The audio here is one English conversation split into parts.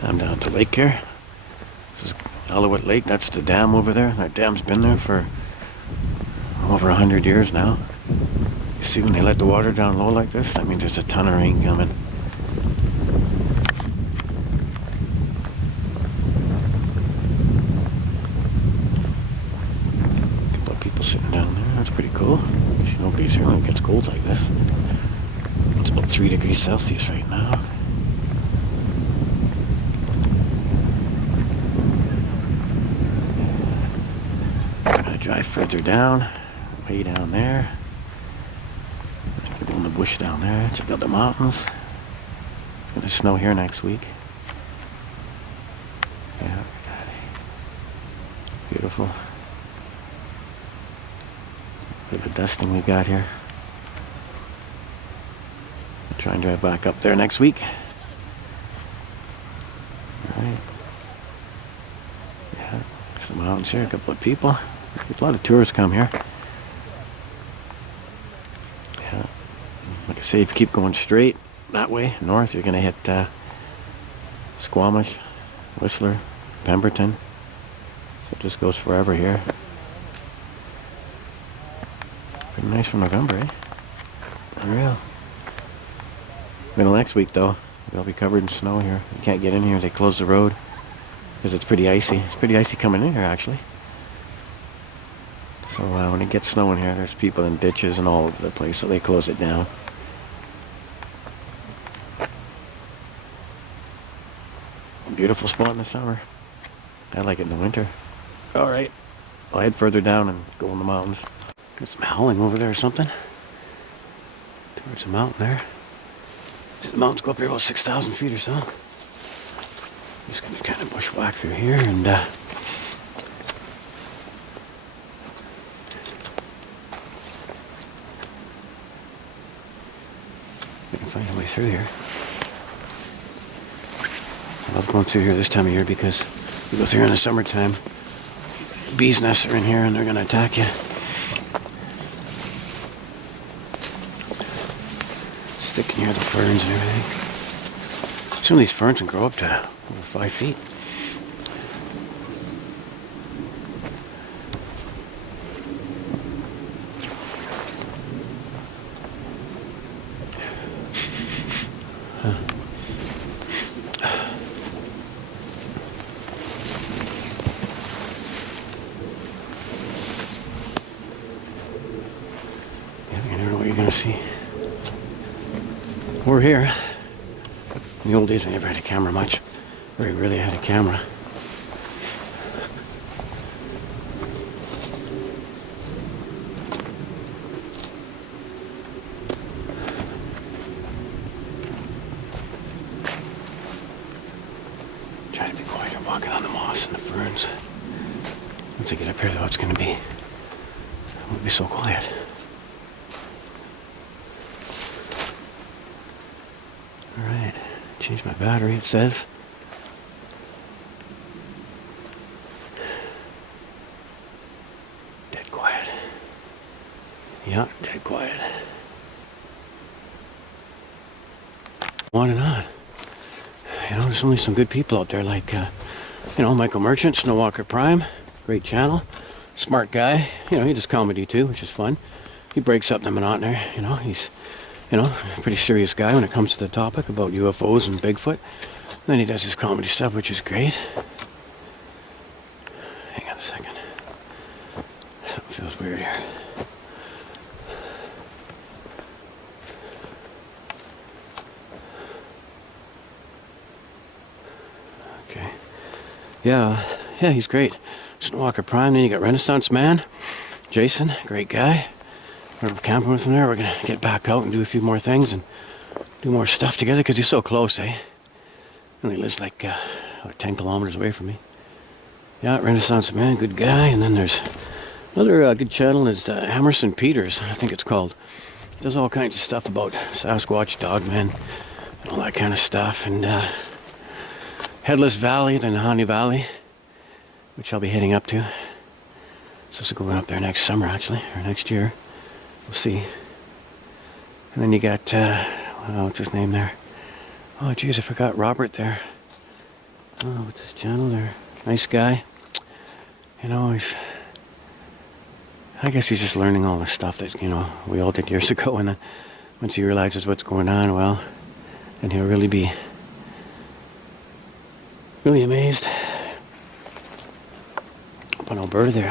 I'm down at the lake here. This is Alouette Lake. That's the dam over there. That dam's been there for over 100 years now. You see when they let the water down low like this, that means there's a ton of rain coming. A couple of people sitting down there. That's pretty cool. Usually nobody's here when it gets cold like this. It's about 3 degrees Celsius right now. Drive further down, way down there. I'm gonna go in the bush down there, check out the mountains. It's gonna snow here next week. Yeah, look at that. Beautiful. Bit of a dusting we got here. I'll try and drive back up there next week. Alright. Yeah, some mountains here, a couple of people. A lot of tourists come here. Yeah. Like I say, if you keep going straight that way, north, you're going to hit Squamish, Whistler, Pemberton. So it just goes forever here. Pretty nice for November, eh? Unreal. Middle next week, though, it'll be covered in snow here. You can't get in here. They close the road because it's pretty icy. It's pretty icy coming in here, actually. So when it gets snowing here, there's people in ditches and all over the place, so they close it down. Beautiful spot in the summer. I like it in the winter. Alright, I'll head further down and go in the mountains. Got some howling over there or something. Towards the mountain there. The mountains go up here about 6,000 feet or so. Just gonna kind of bushwhack through here and find a way through here. I love going through here this time of year because you go through in the summertime, bees' nests are in here and they're going to attack you. Sticking near the ferns and everything. Some of these ferns can grow up to over 5 feet. See, we're here. In the old days I never had a camera much. Very rarely had a camera. Try to be quiet. I'm walking on the moss and the ferns. Once I get up here though, it's gonna be, it won't be so quiet. Alright, change my battery, it says. Dead quiet. Yeah, dead quiet. On and on. You know, there's only some good people out there like, you know, Michael Merchant, Snowwalker Prime. Great channel. Smart guy. You know, he does comedy too, which is fun. He breaks up the monotony, you know, he's... You know, a pretty serious guy when it comes to the topic about UFOs and Bigfoot. And then he does his comedy stuff, which is great. Hang on a second. Something feels weird here. Okay. Yeah, he's great. Snowwalker Prime. Then you got Renaissance Man. Jason, great guy. We're camping with him there. We're gonna get back out and do a few more things and do more stuff together because he's so close, eh? And he lives like 10 kilometers away from me. Yeah, Renaissance Man, good guy. And then there's another good channel is Emerson Peters, I think it's called. He does all kinds of stuff about Sasquatch, Dogman, and all that kind of stuff. And Headless Valley, the Nahanni Valley, which I'll be heading up to. So it's going up there next summer, actually, or next year. We'll see. And then you got, what's his name there? Oh, geez, I forgot Robert there. Oh, what's his channel there? Nice guy. You know, I guess he's just learning all the stuff that, we all did years ago. And then once he realizes what's going on, well, then he'll really be really amazed. Up in Alberta there.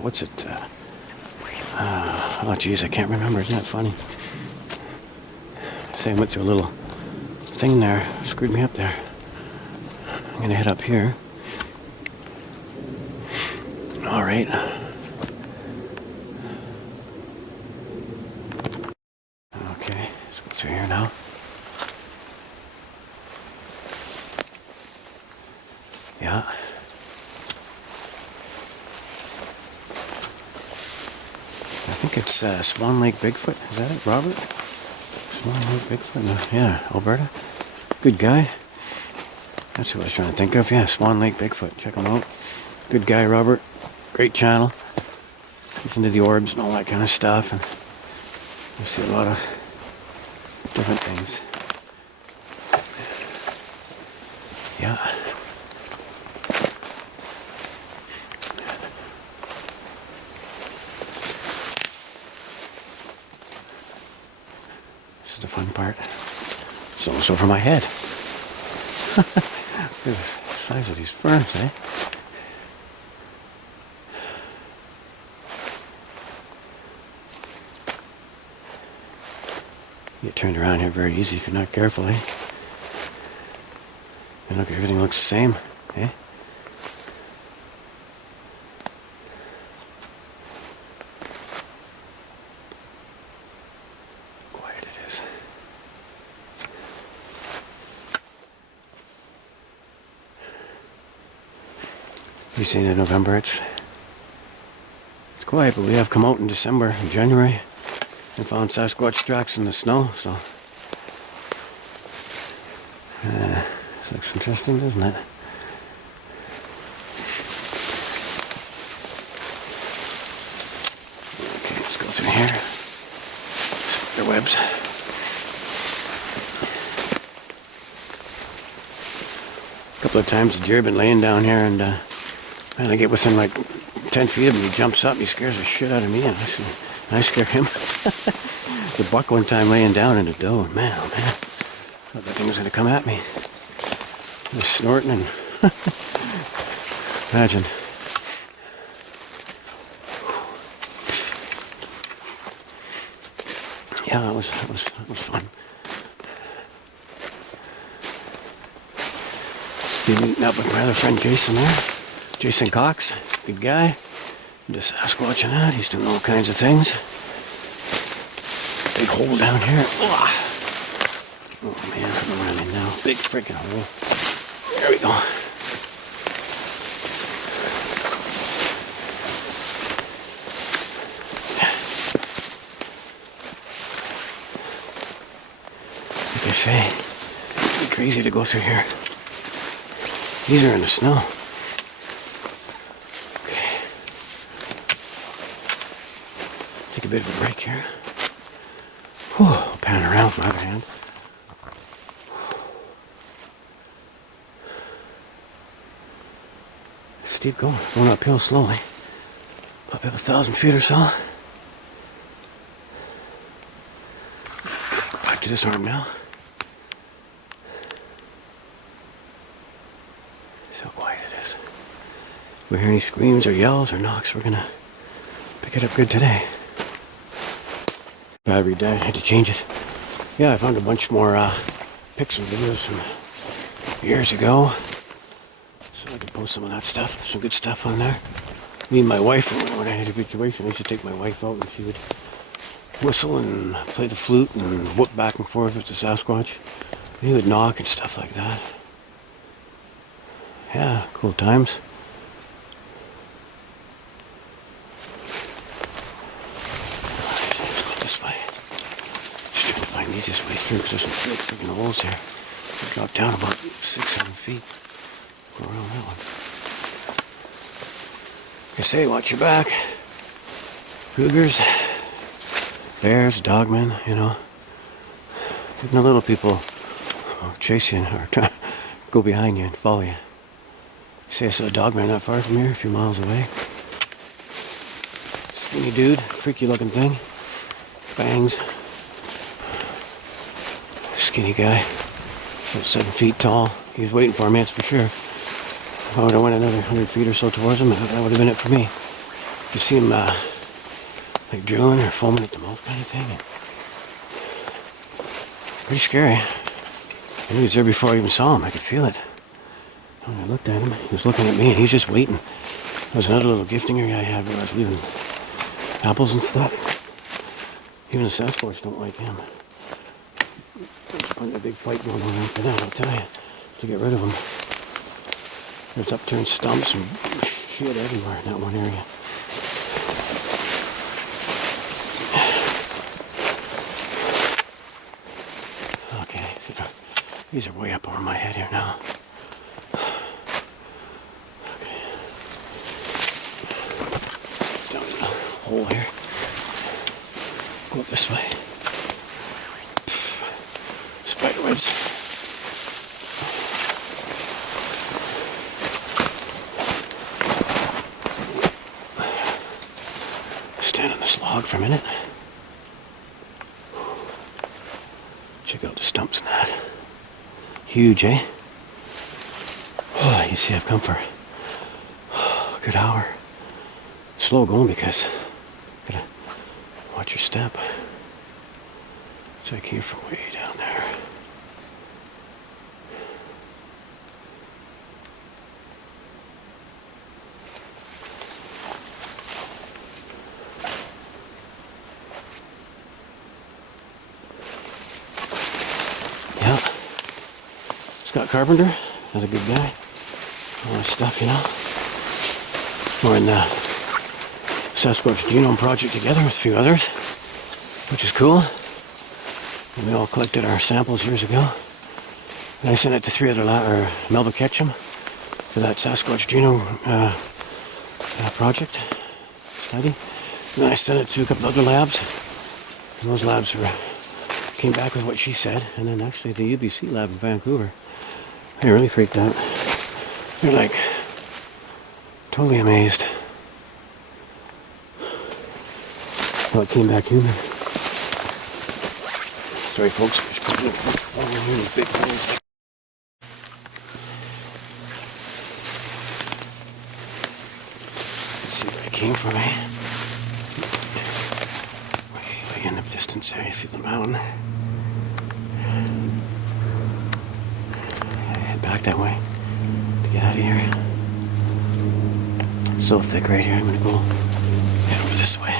What's it? Oh, geez, I can't remember. Isn't that funny? Say I went through a little thing there. Screwed me up there. I'm going to head up here. All right. Okay, let's go through here now. Yeah. I think it's Swan Lake Bigfoot. Is that it, Robert? Swan Lake Bigfoot? No, yeah, Alberta. Good guy. That's who I was trying to think of. Yeah, Swan Lake Bigfoot. Check him out. Good guy, Robert. Great channel. He's into the orbs and all that kind of stuff. And you see a lot of different things. Yeah. This is the fun part. It's almost over my head. Look at the size of these ferns, eh? You get turned around here very easy if you're not careful, eh? And look, everything looks the same, eh? Quiet it is. You see in November it's quiet, but we have come out in December and January and found Sasquatch tracks in the snow, so this looks interesting, doesn't it? Okay, let's go through here. Spider webs. A couple of times the deer have been laying down here, and I get within like 10 feet of him, he jumps up, he scares the shit out of me, and I scare him. The buck one time laying down in the doe, man, oh man, I thought that thing was gonna come at me. He was snorting and imagine. Yeah, that was fun. Been meeting up with my other friend Jason there. Jason Cox, good guy. Just Sasquatch and that. He's doing all kinds of things. Big hole down here. Oh man, I'm running now. Big freaking hole. There we go. Like I say, it'd be crazy to go through here. These are in the snow. Okay. Take a bit of a break here. Whew, I'll pan around with my other hand. Steep going uphill slowly. Probably up 1,000 feet or so. Back to this arm now. So quiet it is. If we hear any screams or yells or knocks, we're gonna pick it up good today. Battery died, I had to change it. Yeah, I found a bunch more pics and videos from years ago. So I can post some of that stuff. Some good stuff on there. Me and my wife, when I had a situation, I used to take my wife out and she would whistle and play the flute and whoop back and forth with the Sasquatch. And he would knock and stuff like that. Yeah, cool times. This way. Just trying to find the easiest way through because there's some big freaking holes here. I dropped down about 6-7 feet. Go around that one. Like I say, watch your back. Cougars, bears, dogmen, you know. Even the little people chase you or try to go behind you and follow you. See, I saw a dog man not far from here, a few miles away. Skinny dude, freaky looking thing. Bangs. Skinny guy. About 7 feet tall. He was waiting for me, that's for sure. If I would have went another 100 feet or so towards him, that would have been it for me. You see him like drooling or foaming at the mouth kind of thing. Pretty scary. I knew he was there before I even saw him. I could feel it. When I looked at him, he was looking at me and he was just waiting. There was another little gifting area I had where I was leaving apples and stuff. Even the Sasquatch don't like him. There's a big fight going on after that, I'll tell you, to get rid of him. There's upturned stumps and shit everywhere in that one area. Okay, these are way up over my head here now. Okay. Down in the hole here. Go up this way. Spider webs. Stand on this log for a minute. Check out the stumps and that. Huge, eh? Oh, you see I've come for a good hour. Slow going because gotta watch your step. Check here from way down there. Yeah. Scott Carpenter, that's a good guy. All this stuff, you know. We're in the Sasquatch Genome Project together with a few others, which is cool. And we all collected our samples years ago. And I sent it to 3 other Melba Ketchum for that Sasquatch Genome project study. And then I sent it to a couple other labs. And those labs came back with what she said. And then actually the UBC lab in Vancouver, they really freaked out. They're like totally amazed. Well, it came back human. Sorry, folks. Big holes. Let's see where it came from, eh? Way in the distance there, you see the mountain. I head back that way to get out of here. It's so thick right here. I'm gonna go head over this way.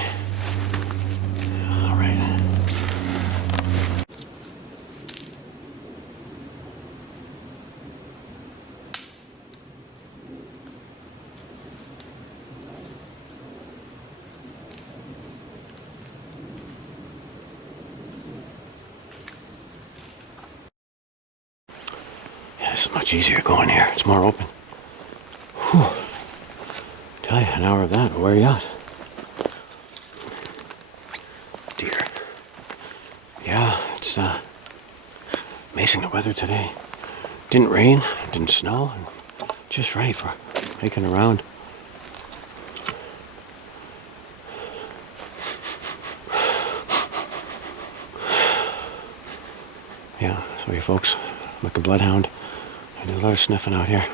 It's much easier going here. It's more open. Whew. Tell you, an hour of that. Where are you at? Deer. Yeah, it's amazing the weather today. Didn't rain, didn't snow, and just right for hiking around. Yeah, sorry folks. I'm like a bloodhound. I do a lot of sniffing out here.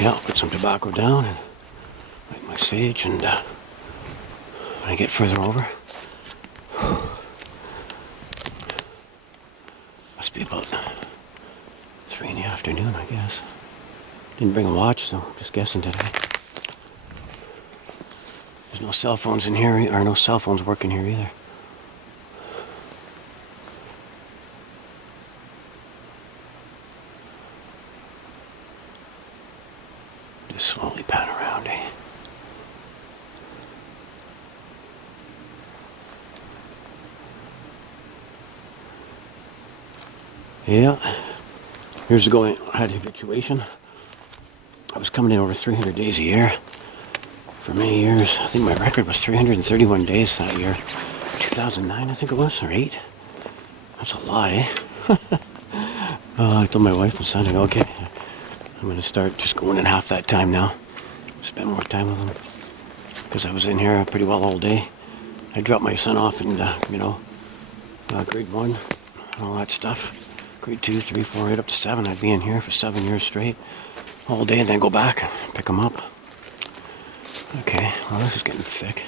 Yeah, I'll put some tobacco down and light my sage, and when I get further over, must be about 3 in the afternoon, I guess. Didn't bring a watch, so I'm just guessing today. There's no cell phones in here, or no cell phones working here either. Just slowly pan around, eh? Yeah. Years ago I had a habituation. I was coming in over 300 days a year. for many years. I think my record was 331 days that year. 2009, I think it was, or 8. That's a lot, eh? I told my wife on Sunday, okay, I'm going to start just going in half that time now. Spend more time with them. Because I was in here pretty well all day. I dropped my son off in, grade 1 and all that stuff. Grade 2, 3, 4, right up to 7. I'd be in here for 7 years straight. All day and then go back and pick him up. Okay, well this is getting thick.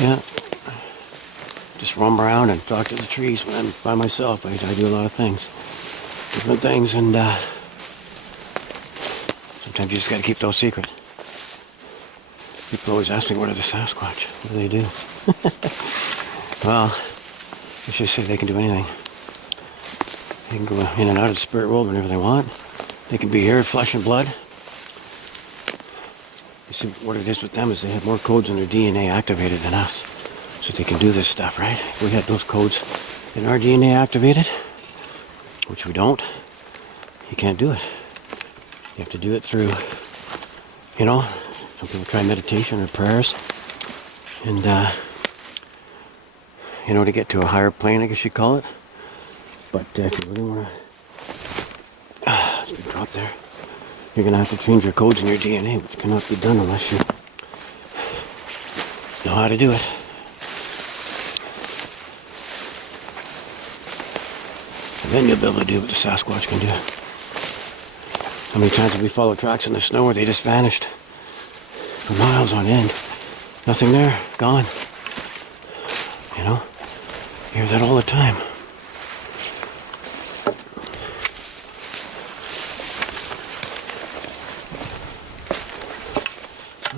Yeah, just roam around and talk to the trees when I'm by myself. I do a lot of things, different things, and sometimes you just got to keep those secret. People always ask me, what are the Sasquatch? What do they do? Well, let's just say they can do anything. They can go in and out of the spirit world whenever they want. They can be here, flesh and blood. You see, what it is with them is they have more codes in their DNA activated than us. So they can do this stuff, right? If we had those codes in our DNA activated, which we don't, you can't do it. You have to do it through, some people try meditation or prayers. And, to get to a higher plane, I guess you'd call it. But if you really want to... it's a big drop there. You're going to have to change your codes in your DNA, which cannot be done unless you know how to do it. And then you'll be able to do what the Sasquatch can do. How many times have we followed tracks in the snow where they just vanished for miles on end? Nothing there, gone. You hear that all the time.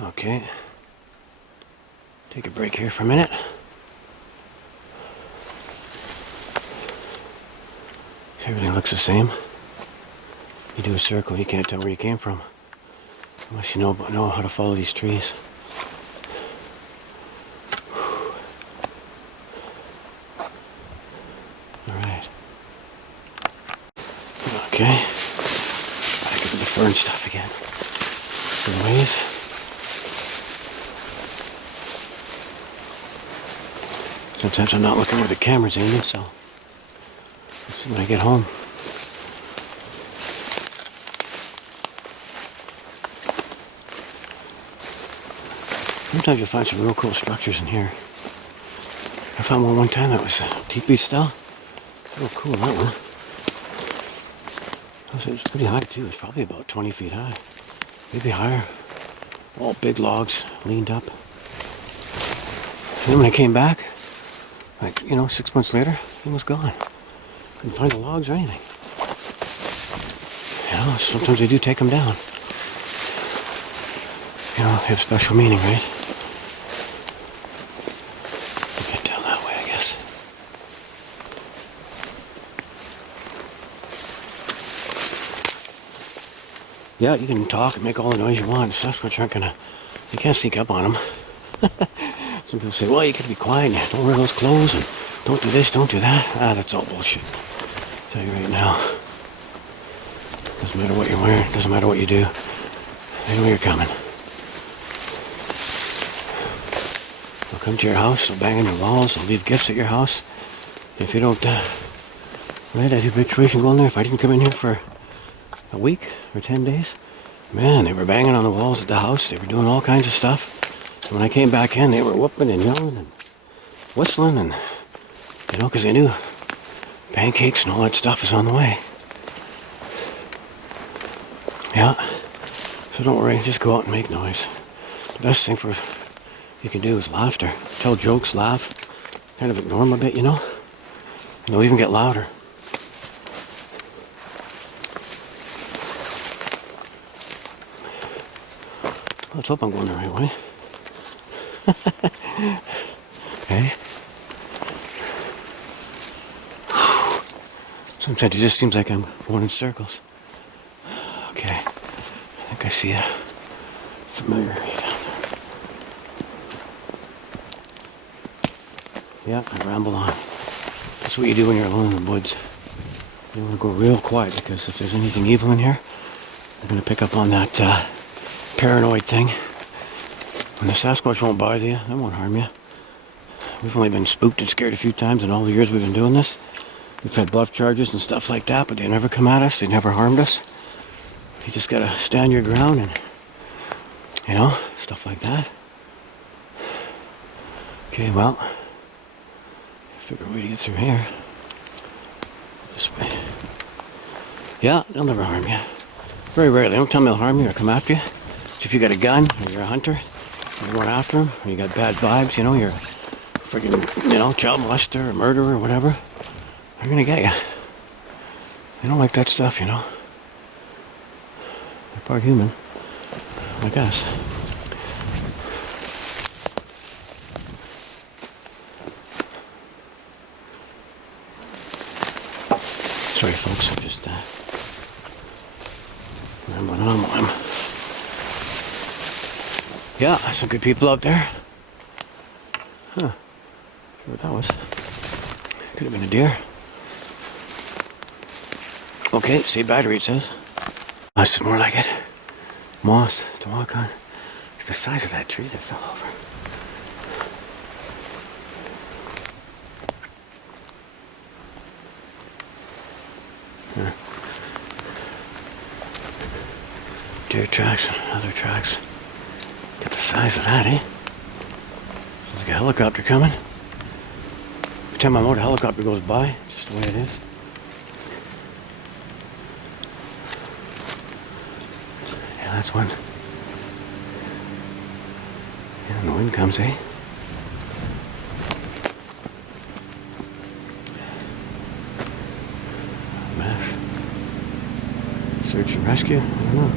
Okay. Take a break here for a minute. Everything looks the same. You do a circle, you can't tell where you came from. Unless you know how to follow these trees. Alright. Okay. Back into the fern stuff again. Some ways. Sometimes I'm not looking where the camera's aiming, so let's see when I get home. Sometimes you'll find some real cool structures in here. I found one time that was a teepee style. Real cool, that one. It was pretty high too. It's probably about 20 feet high. Maybe higher. All big logs leaned up. And then when I came back, 6 months later, it was gone. Couldn't find the logs or anything. Sometimes they do take them down. They have special meaning, right? You can tell that way, I guess. Yeah, you can talk and make all the noise you want. Sasquatch aren't gonna... You can't sneak up on them. Some people say, well, you gotta be quiet and don't wear those clothes and don't do this, don't do that. That's all bullshit. I'll tell you right now. Doesn't matter what you're wearing, doesn't matter what you do. They know you're coming. They'll come to your house, they'll bang on your walls, they'll leave gifts at your house. If you don't, right, I had a situation going there. If I didn't come in here for a week or 10 days, man, they were banging on the walls at the house. They were doing all kinds of stuff. So when I came back in, they were whooping and yelling and whistling and, because they knew pancakes and all that stuff is on the way. Yeah. So don't worry, just go out and make noise. The best thing you can do is laughter. Tell jokes, laugh, kind of ignore them a bit, And they'll even get louder. Let's hope I'm going the right way. Okay. Sometimes it just seems like I'm going in circles. Okay. I think I see a familiar area down Yeah, I ramble on. That's what you do when you're alone in the woods. You want to go real quiet because if there's anything evil in here, you're going to pick up on that paranoid thing. And the Sasquatch won't bother you. They won't harm you. We've only been spooked and scared a few times in all the years we've been doing this. We've had bluff charges and stuff like that, but they never come at us. They never harmed us. You just got to stand your ground and, you know, stuff like that. Okay, well, I figure a way to get through here. This way. Yeah, they'll never harm you. Very rarely. They don't tell me they'll harm you or come after you. So if you got a gun or you're a hunter, you're going after them, or you got bad vibes, you know, you're a freaking, you know, child molester or murderer or whatever, they're gonna get you. They don't like that stuff, you know. They're part human, I guess. Sorry, folks, I'm just rambling on while I'm... Yeah, some good people out there. Huh. Sure what that was. Could have been a deer. Okay, see battery, it says. This is more like it. Moss to walk on. It's the size of that tree that fell over. Huh. Deer tracks and other tracks. Get the size of that, eh? There's like a helicopter coming. Every time I'm out, a helicopter goes by. It's just the way it is. Yeah, that's one. Yeah, and the wind comes, eh? Mess. Search and rescue? I don't know.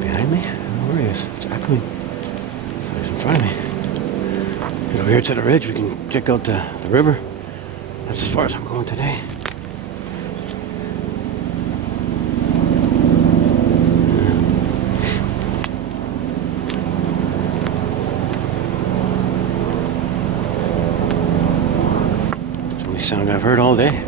Behind me? Where he is? Exactly. He's in front of me. Get over here to the ridge, we can check out the river. That's as far as I'm going today. It's the only sound I've heard all day.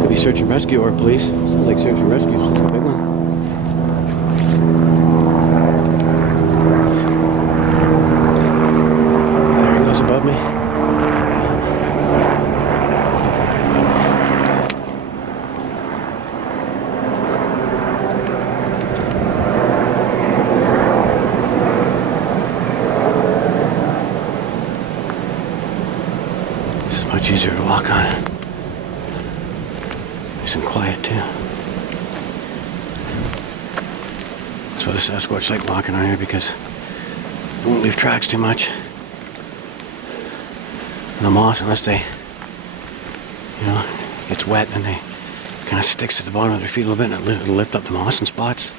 Could be search and rescue or police. Sounds like search and rescue. It's a big one. Above me. This is much easier to walk on. Nice and quiet too. That's why the Sasquatch like walking on here, because it won't leave tracks too much. And the moss, unless they, you know, gets wet and they kind of sticks at the bottom of their feet a little bit, and it'll lift up the moss in spots.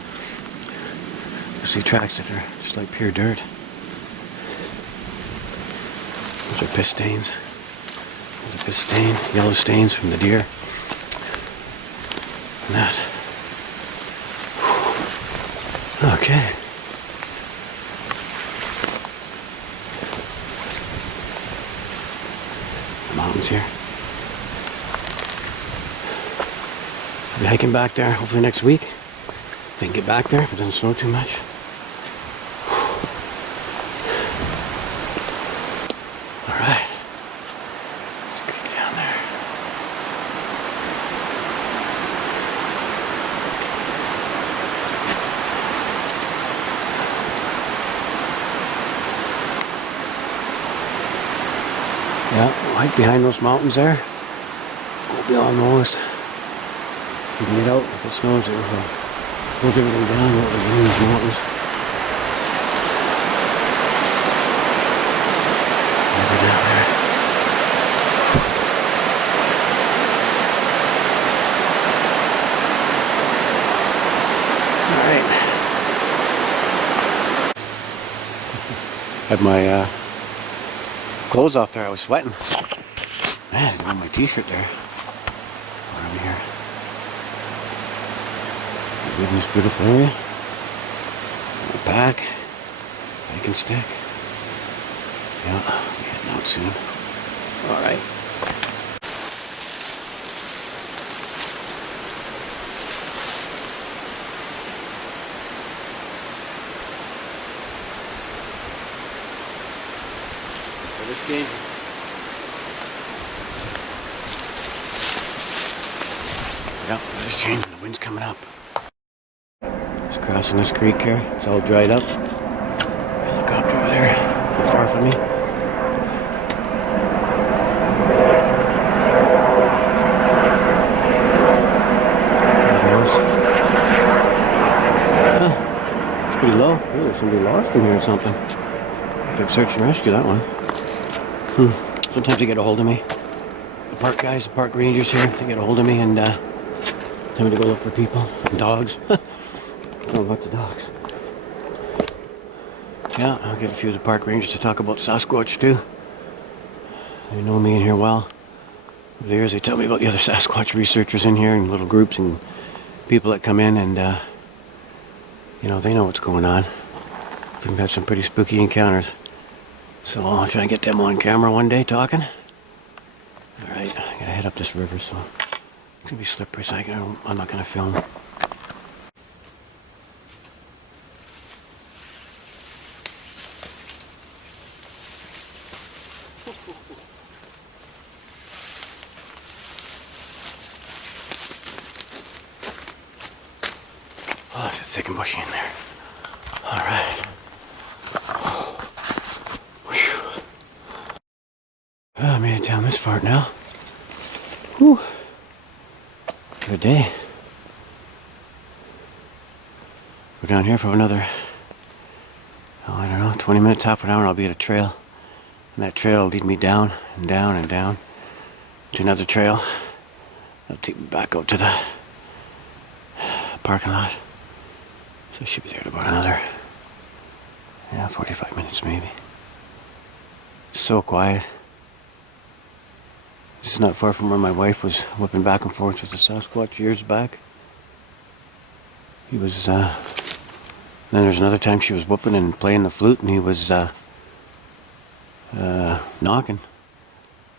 You'll see tracks that are just like pure dirt. Those are piss stains. There's a piss stain, yellow stains from the deer. And that. Okay. Mountains here. I'll be hiking back there hopefully next week. If I can get back there, if it doesn't snow too much. Alright. Let's get down there. Yeah, right behind those mountains there. Go beyond those. You can get out if it snows. It will hold everything down what we're doing in these mountains. Over down there. Had my clothes off there. I was sweating. Man, I got my t-shirt there. Around here. In this beautiful area. My back. Hiking stick. Yeah, I'm heading out soon. Alright. Weather's changing. Yep, weather's changing. The wind's coming up. Just crossing this creek here. It's all dried up. Helicopter over there. Not far from me. It's pretty low. Ooh, there's somebody lost in here or something. Could search and rescue that one. Sometimes they get a hold of me. The park guys, the park rangers here, they get a hold of me and tell me to go look for people. And dogs. Oh, lots of dogs. Yeah, I'll get a few of the park rangers to talk about Sasquatch too. They know me in here well. Over the years they tell me about the other Sasquatch researchers in here and little groups and people that come in and you know, they know what's going on. We've had some pretty spooky encounters. So I'll try and get them on camera one day talking. Alright, I gotta head up this river, so it's gonna be slippery, so I'm not gonna film. Oh, it's thick and bushy in there. Alright. Well, I made it down this part now. Whew. Good day. We're down here for another, oh, I don't know, 20 minutes, half an hour, and I'll be at a trail. And that trail will lead me down and down and down to another trail. That'll take me back out to the parking lot. So I should be there in about another, yeah, 45 minutes maybe. So quiet. This is not far from where my wife was whipping back and forth with the Sasquatch years back. He was, then there's another time she was whooping and playing the flute and he was, knocking.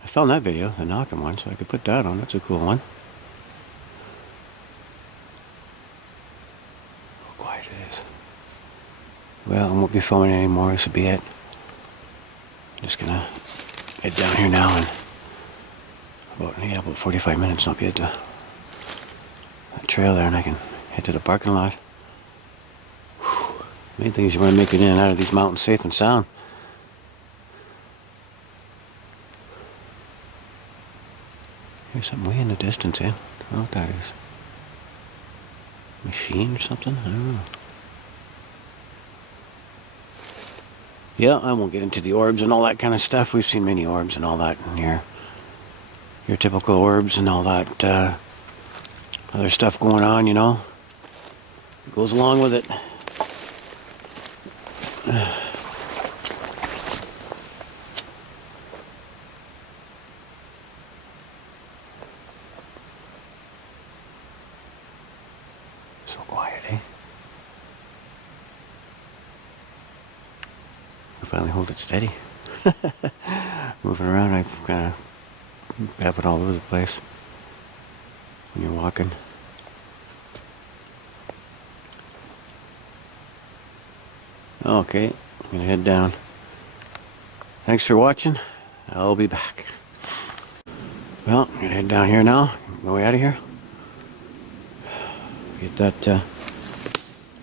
I found that video, the knocking one, so I could put that on. That's a cool one. How quiet it is. Well, I won't be filming anymore. This will be it. I'm just gonna head down here now and about 45 minutes and I'll be at the trail there and I can head to the parking lot. Whew. Main thing is you want to make it in and out of these mountains safe and sound. Here's something way in the distance, eh? I don't know what that is. Machine or something? I don't know. Yeah, I won't get into the orbs and all that kind of stuff. We've seen many orbs and all that in here. Your typical orbs and all that other stuff going on, you know. It goes along with it. So quiet, eh? I finally hold it steady. Moving around, I've kind of have it all over the place when you're walking. Okay, I'm gonna head down. Thanks for watching. I'll be back. Well, I'm gonna head down here now. My way out of here. Get that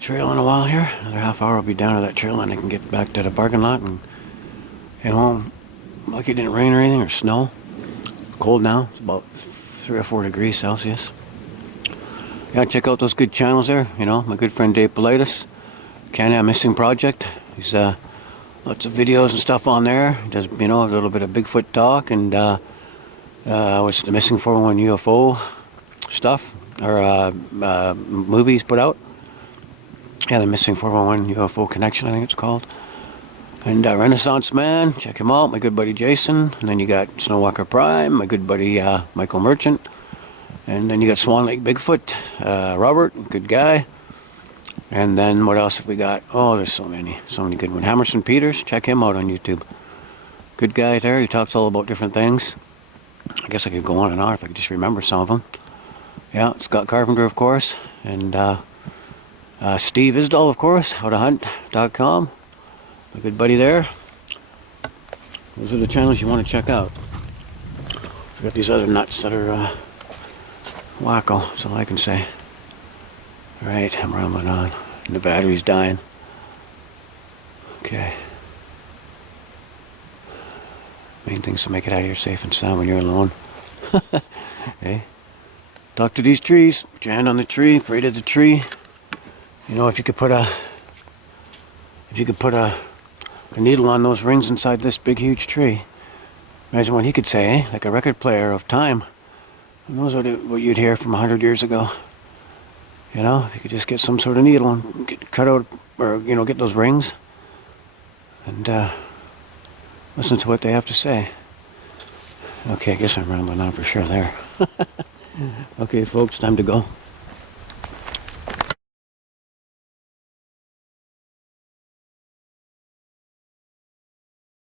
trail in a while here. Another half hour I'll be down to that trail and I can get back to the parking lot and head home. Lucky it didn't rain or anything or snow. Cold now. It's about 3 or 4 degrees Celsius. Yeah, check out those good channels there. You know, my good friend Dave Politis, Canada Missing Project. He's lots of videos and stuff on there. He does, you know, a little bit of Bigfoot talk and what's the Missing 411 UFO stuff or movies put out. Yeah, the Missing 411 UFO Connection, I think it's called. And Renaissance Man, check him out, my good buddy Jason. And then you got Snowwalker Prime, my good buddy Michael Merchant. And then you got Swan Lake Bigfoot, Robert, good guy. And then what else have we got? Oh, there's so many good ones. Hammerson Peters, check him out on YouTube. Good guy there, he talks all about different things. I guess I could go on and on if I could just remember some of them. Yeah, Scott Carpenter, of course. And Steve Isdall, of course, howtohunt.com. A good buddy there. Those are the channels you want to check out. We got these other nuts that are wacko, that's all I can say. Alright, I'm rambling on. And the battery's dying. Okay. Main thing's to make it out of here safe and sound when you're alone. Okay. Talk to these trees. Put your hand on the tree, pray to the tree. You know, if you could put a needle on those rings inside this big huge tree. Imagine what he could say, eh? Like a record player of time. Who knows what you'd hear from 100 years ago. You know, if you could just get some sort of needle and cut out, or, you know, get those rings. And listen to what they have to say. Okay, I guess I'm rambling on for sure there. Okay, folks, time to go.